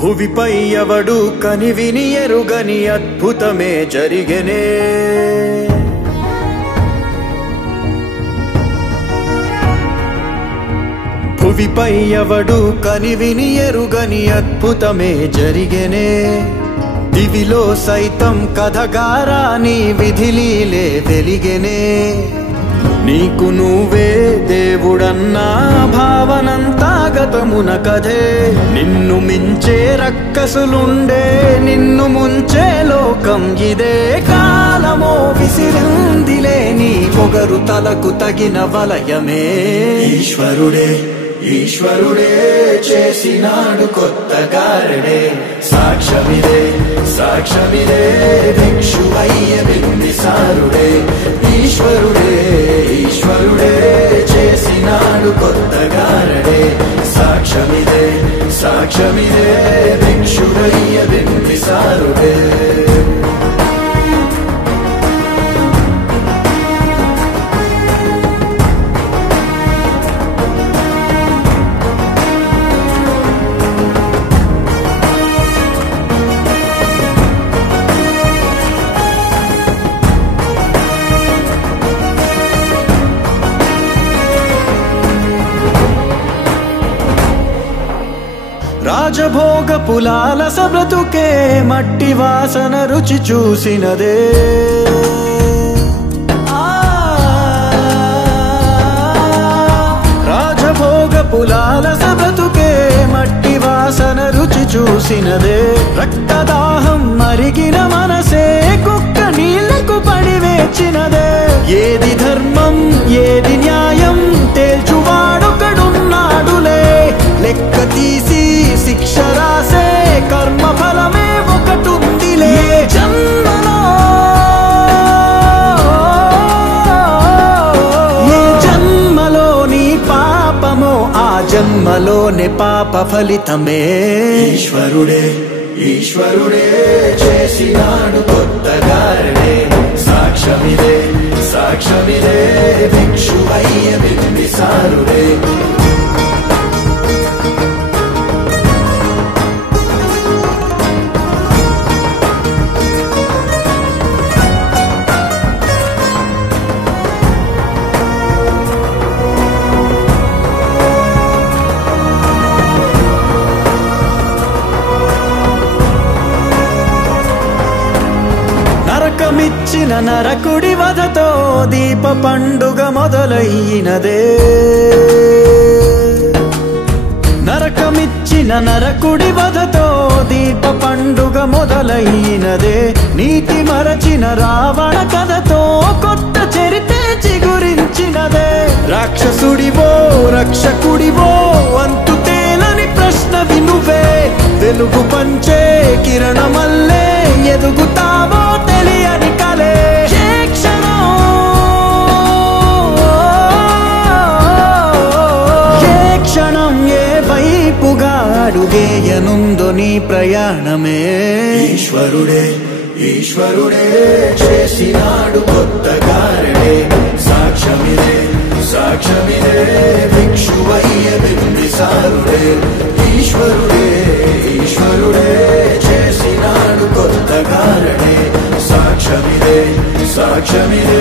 భువిపై ఎవడు కనివిని ఎరుగని అద్భుతమే జరిగెనే. భువిపై ఎవడు కనివిని ఎరుగని అద్భుతమే జరిగెనే. దివిలో సైతం కథగారాని విధిలీలే వెలిగెనే. నీకు నువ్వే దేవుడన్నా భావనంతా గతమున కథే. నిన్ను మించే రక్కసులుండే నిన్ను ముంచే లోకం ఇదే. కాలమో విసిరిందిలే నీ పొగరు తలకు తగిన వలయమే. ఈశ్వరుడే ఈశ్వరుడే చేసినాడు కొత్త గారడే. సాక్ష్యమిదే సాక్ష్యమిదే భిక్షువయ్య బింబిసారుడే. ఈశ్వరుడే ఈశ్వరుడే చేసినాడు కొత్త గారడే. సాక్ష్యమిదే సాక్ష్యమిదే భిక్షువయ్య బింబిసారుడే. రాజభోగ పులాల సబ్రతుకే మట్టి వాసన రుచి చూసినదే. రాజభోగ పులాల సబ్రతుకే మట్టి వాసన రుచి చూసినదే. రక్తదాహం మరిగిన మనసే కుక్క నీళ్లకు పడి వేచినదే. ఏది ధర్మం ఏది న్యాయం తేల్చువాడొకడున్నాడులే. లెక్క తీసి శిక్ష రాసే కర్మ ఫలమే ఒకటుందిలే. జన్మలో ఏ జన్మలోని పాపమో ఆ జన్మలోని పాప ఫలితమే. ఈశ్వరుడే ఈశ్వరుడే చేసినాడు కొత్త గారడే. సాక్ష్యమిదే సాక్ష్యమిదే భిక్షువయ్య బింబిసారుడే. నరకమిచ్చిన నరకుడి వధతో దీప పండుగ మొదలయ్యినదే. నరకమిచ్చిన నరకుడి వధతో దీప పండుగ మొదలయ్యినదే. నీతి మరచిన రావణ కథతో కొత్త చరిత్ర చిగురించినదే. రాక్షసుడివో రక్షకుడివో అంతు తేలని ప్రశ్న వినువే. వెలుగు పంచే కిరణమల్లే ఎదుగుతావో తెలియని కలే. ఏ క్షణం ఏ క్షణం ఏ వైపుగా అడుగేయనుందో నీ ప్రయాణమే. ఈశ్వరుడే ఈశ్వరుడే చేసినాడు కొత్త గారడే. సాక్ష్యమిదే సాక్ష్యమిదే భిక్షువయ్య బింబిసారుడే. ఈశ్వరుడే ఈశ్వరుడే చేసినాడు కొత్త గారడే. సాక్ష్యమిదే సాక్ష్యమిదే